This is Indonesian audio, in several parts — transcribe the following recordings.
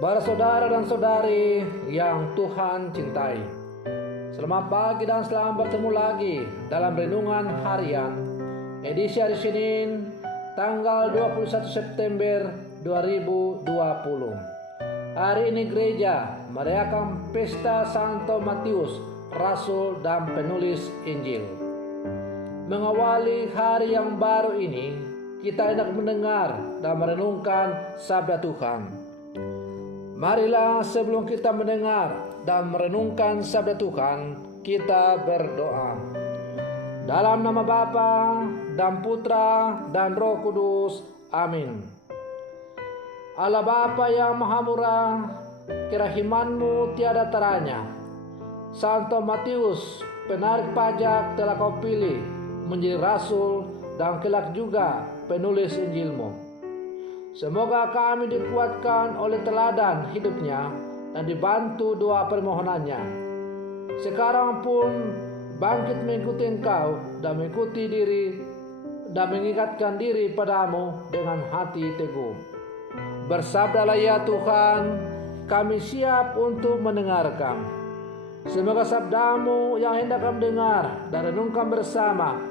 Para saudara dan saudari yang Tuhan cintai, selamat pagi dan selamat bertemu lagi dalam renungan harian edisi hari Senin tanggal 21 September 2020. Hari ini gereja merayakan pesta Santo Matius, Rasul dan penulis Injil. Mengawali hari yang baru ini, kita hendak mendengar dan merenungkan sabda Tuhan. Marilah sebelum kita mendengar dan merenungkan sabda Tuhan, kita berdoa. Dalam nama Bapa dan Putra dan Roh Kudus. Amin. Allah Bapa yang Maha Murah, kerahiman-Mu tiada taranya. Santo Matius, penarik pajak, telah Kau pilih menjadi rasul dan kelak juga penulis Injil-Mu. Semoga kami dikuatkan oleh teladan hidupnya dan dibantu doa permohonannya. Sekarang pun bangkit mengikuti Engkau dan mengikuti diri dan mengingatkan diri padamu dengan hati teguh. Bersabdalah ya Tuhan, kami siap untuk mendengarkan. Semoga sabdamu yang hendak kami dengar dan renungkan bersama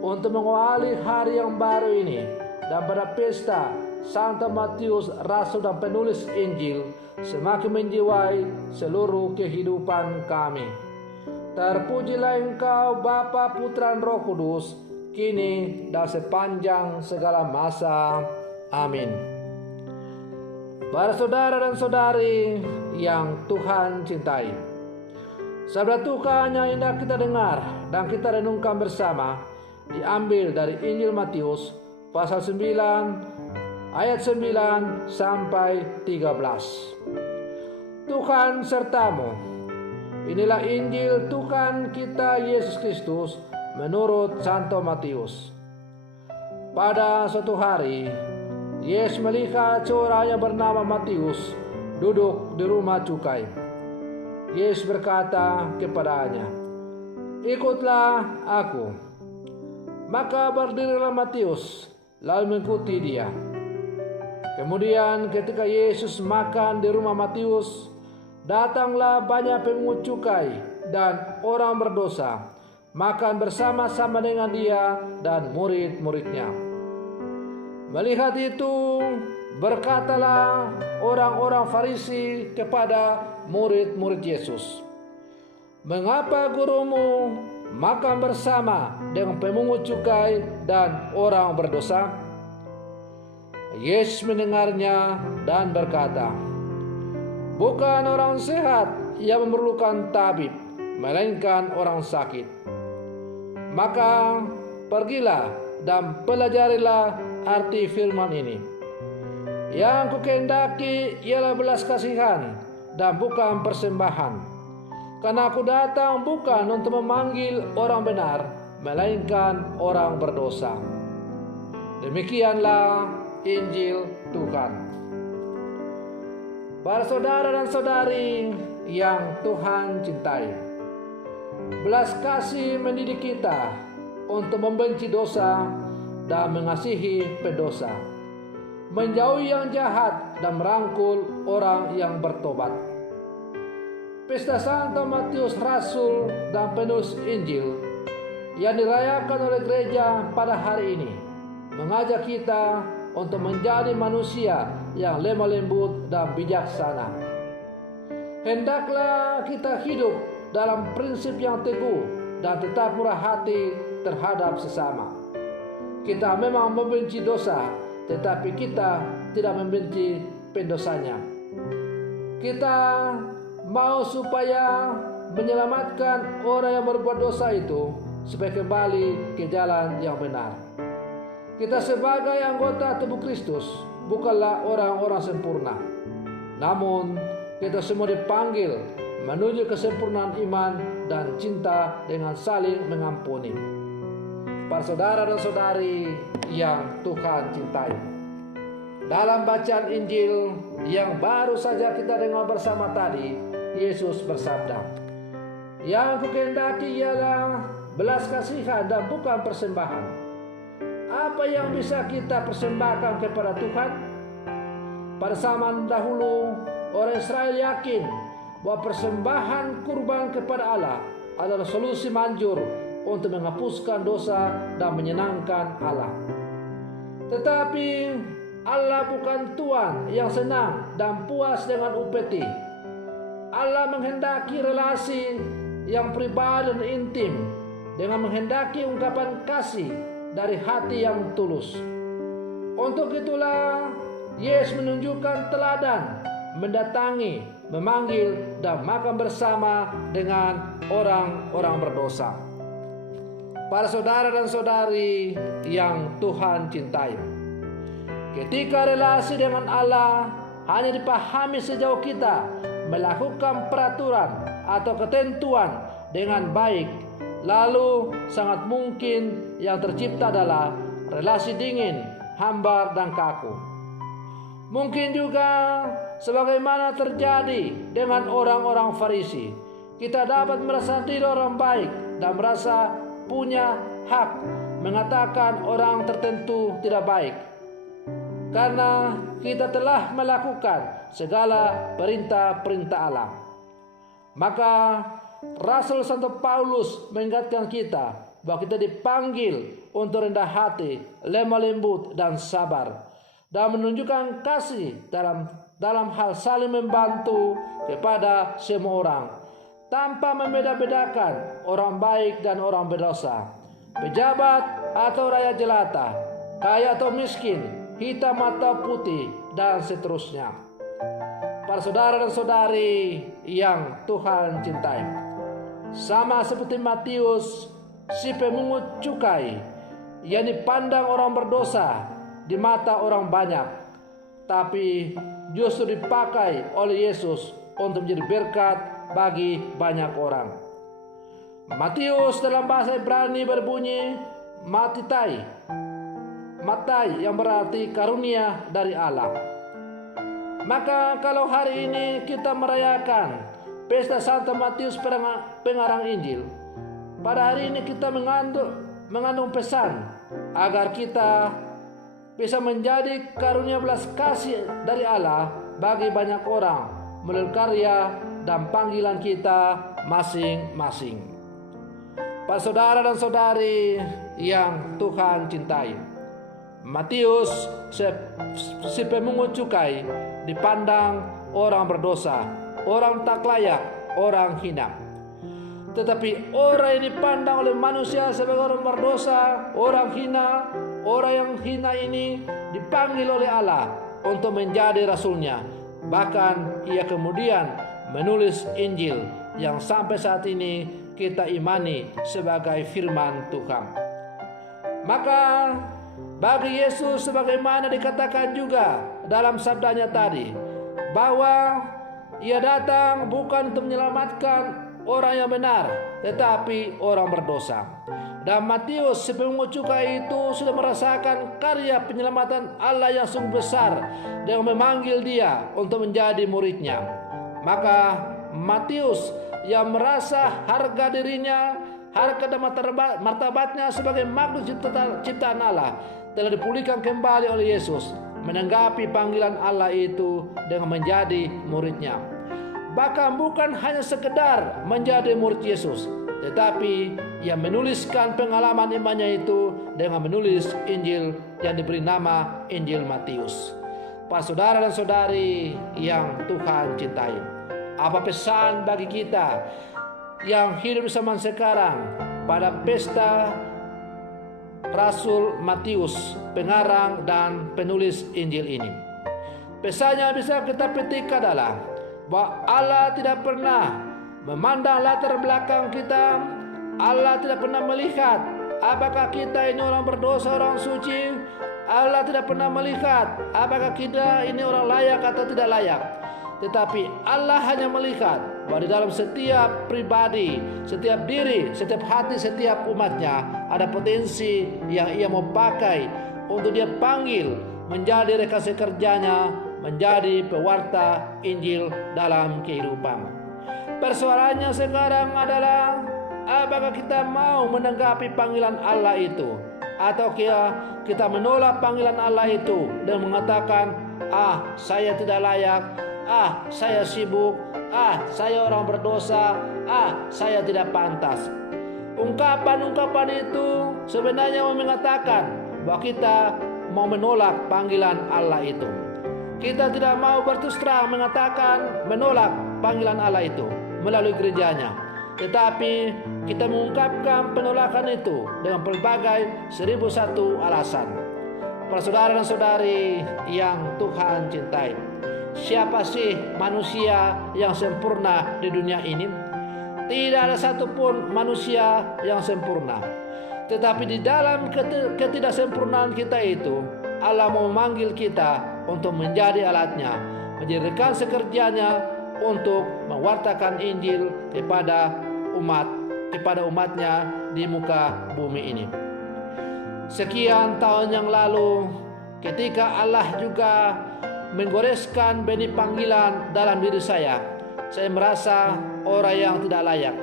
untuk mengawali hari yang baru ini dan pada pesta Santo Matius, Rasul dan penulis Injil, semakin menjiwai seluruh kehidupan kami. Terpujilah Engkau Bapa, Putra dan Roh Kudus, kini dan sepanjang segala masa. Amin. Para saudara dan saudari yang Tuhan cintai, sabda Tuhan yang hendak kita dengar dan kita renungkan bersama diambil dari Injil Matius pasal 9 ayat 9 sampai 13. Tuhan sertamu. Inilah Injil Tuhan kita Yesus Kristus menurut Santo Matius. Pada suatu hari, Yesus melihat seorang yang bernama Matius duduk di rumah cukai. Yesus berkata kepadanya, "Ikutlah aku." Maka berdirilah Matius lalu mengikuti dia. Kemudian ketika Yesus makan di rumah Matius, datanglah banyak pemungut cukai dan orang berdosa makan bersama-sama dengan dia dan murid-muridnya. Melihat itu, berkatalah orang-orang Farisi kepada murid-murid Yesus, "Mengapa gurumu makan bersama dengan pemungut cukai dan orang berdosa?" Yesus mendengarnya dan berkata, "Bukan orang sehat yang memerlukan tabib, melainkan orang sakit. Maka pergilah dan pelajarilah arti firman ini. Yang kukehendaki ialah belas kasihan dan bukan persembahan. Karena aku datang bukan untuk memanggil orang benar, melainkan orang berdosa." Demikianlah Injil Tuhan. Para saudara dan saudari yang Tuhan cintai, belas kasih mendidik kita untuk membenci dosa dan mengasihi pendosa, menjauhi yang jahat dan merangkul orang yang bertobat. Pesta Santo Matius, Rasul dan penulis Injil yang dirayakan oleh gereja pada hari ini mengajak kita untuk menjadi manusia yang lemah lembut dan bijaksana. Hendaklah kita hidup dalam prinsip yang teguh dan tetap murah hati terhadap sesama. Kita memang membenci dosa, tetapi kita tidak membenci pendosanya. Kita mau supaya menyelamatkan orang yang berbuat dosa itu supaya kembali ke jalan yang benar. Kita sebagai anggota tubuh Kristus bukanlah orang-orang sempurna. Namun kita semua dipanggil menuju kesempurnaan iman dan cinta dengan saling mengampuni. Para saudara dan saudari yang Tuhan cintai, dalam bacaan Injil yang baru saja kita dengar bersama tadi, Yesus bersabda, "Yang kukehendaki ialah belas kasihan dan bukan persembahan." Apa yang bisa kita persembahkan kepada Tuhan? Pada zaman dahulu, orang Israel yakin bahwa persembahan kurban kepada Allah adalah solusi manjur untuk menghapuskan dosa dan menyenangkan Allah. Tetapi Allah bukan Tuhan yang senang dan puas dengan upeti. Allah menghendaki relasi yang pribadi dan intim dengan menghendaki ungkapan kasih dari hati yang tulus. Untuk itulah Yesus menunjukkan teladan, mendatangi, memanggil, dan makan bersama dengan orang-orang berdosa. Para saudara dan saudari yang Tuhan cintai, ketika relasi dengan Allah hanya dipahami sejauh kita melakukan peraturan atau ketentuan dengan baik, lalu sangat mungkin yang tercipta adalah relasi dingin, hambar, dan kaku. Mungkin juga sebagaimana terjadi dengan orang-orang Farisi, kita dapat merasa diri orang baik dan merasa punya hak mengatakan orang tertentu tidak baik, karena kita telah melakukan segala perintah-perintah Allah. Maka Rasul Santo Paulus mengingatkan kita bahwa kita dipanggil untuk rendah hati, lemah lembut, dan sabar, dan menunjukkan kasih dalam hal saling membantu kepada semua orang, tanpa membeda-bedakan orang baik dan orang berdosa, pejabat atau rakyat jelata, kaya atau miskin, hitam atau putih, dan seterusnya. Para saudara dan saudari yang Tuhan cintai, sama seperti Matius, si pemungut cukai yang dipandang orang berdosa di mata orang banyak, tapi justru dipakai oleh Yesus untuk menjadi berkat bagi banyak orang. Matius dalam bahasa Ibrani berbunyi Matai, yang berarti karunia dari Allah. Maka kalau hari ini kita merayakan pesta Santo Matius pengarang Injil, pada hari ini kita mengandung pesan agar kita bisa menjadi karunia belas kasih dari Allah bagi banyak orang melalui karya dan panggilan kita masing-masing. Para saudara dan saudari yang Tuhan cintai, Matius, si pemungut cukai, dipandang orang berdosa, orang tak layak, orang hina. Tetapi orang yang dipandang oleh manusia sebagai orang berdosa, orang hina, orang yang hina ini dipanggil oleh Allah untuk menjadi rasulnya. Bahkan ia kemudian menulis Injil yang sampai saat ini kita imani sebagai firman Tuhan. Maka bagi Yesus, sebagaimana dikatakan juga dalam sabdanya tadi, bahwa ia datang bukan untuk menyelamatkan orang yang benar, tetapi orang berdosa. Dan Matius, si pemungut cukai itu, sudah merasakan karya penyelamatan Allah yang sungguh besar dengan memanggil dia untuk menjadi muridnya. Maka Matius yang merasa harga dirinya, harga dan martabatnya sebagai makhluk ciptaan Allah telah dipulihkan kembali oleh Yesus, menanggapi panggilan Allah itu dengan menjadi muridnya. Bahkan bukan hanya sekedar menjadi murid Yesus, tetapi ia menuliskan pengalaman imannya itu dengan menulis Injil yang diberi nama Injil Matius. Para saudara dan saudari yang Tuhan cintai, apa pesan bagi kita yang hidup di zaman sekarang pada pesta Rasul Matius, pengarang dan penulis Injil ini? Pesannya bisa kita petik adalah bahwa Allah tidak pernah memandang latar belakang kita. Allah tidak pernah melihat apakah kita ini orang berdosa, orang suci. Allah tidak pernah melihat apakah kita ini orang layak atau tidak layak. Tetapi Allah hanya melihat bahwa di dalam setiap pribadi, setiap diri, setiap hati, setiap umatnya ada potensi yang ia mau pakai untuk dia panggil menjadi rekan sekerjanya, menjadi pewarta Injil dalam kehidupan. Persoalannya sekarang adalah apakah kita mau menanggapi panggilan Allah itu, atau kita menolak panggilan Allah itu dan mengatakan, saya tidak layak, saya sibuk, saya orang berdosa, saya tidak pantas. Ungkapan-ungkapan itu sebenarnya mau mengatakan bahwa kita mau menolak panggilan Allah itu. Kita tidak mau berterus terang mengatakan menolak panggilan Allah itu melalui gerejanya. Tetapi kita mengungkapkan penolakan itu dengan berbagai 1001 alasan. Para saudara dan saudari yang Tuhan cintai, siapa sih manusia yang sempurna di dunia ini? Tidak ada satupun manusia yang sempurna. Tetapi di dalam ketidaksempurnaan kita itu, Allah mau memanggil kita untuk menjadi alatnya, menjadi rekan sekerjanya untuk mewartakan Injil kepada umatnya di muka bumi ini. Sekian tahun yang lalu, ketika Allah juga menggoreskan benih panggilan dalam diri saya merasa orang yang tidak layak.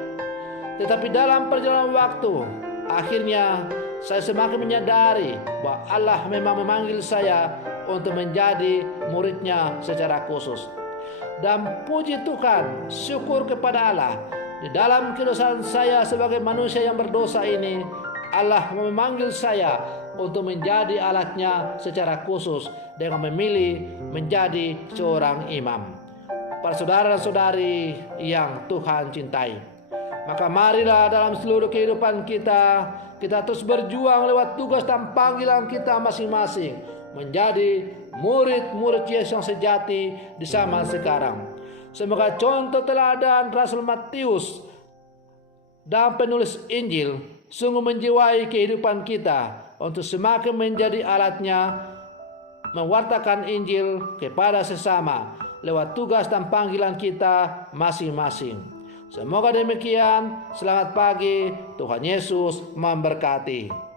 Tetapi dalam perjalanan waktu, akhirnya saya semakin menyadari bahwa Allah memang memanggil saya untuk menjadi muridnya secara khusus. Dan puji Tuhan, syukur kepada Allah, di dalam kedosaan saya sebagai manusia yang berdosa ini, Allah memanggil saya untuk menjadi alatnya secara khusus dengan memilih menjadi seorang imam. Para saudara dan saudari yang Tuhan cintai, maka marilah dalam seluruh kehidupan kita terus berjuang lewat tugas dan panggilan kita masing-masing menjadi murid-murid Yesus yang sejati di zaman sekarang. Semoga contoh teladan Rasul Matius dan penulis Injil sungguh menjiwai kehidupan kita untuk semakin menjadi alatnya mewartakan Injil kepada sesama lewat tugas dan panggilan kita masing-masing. Semoga demikian. Selamat pagi. Tuhan Yesus memberkati.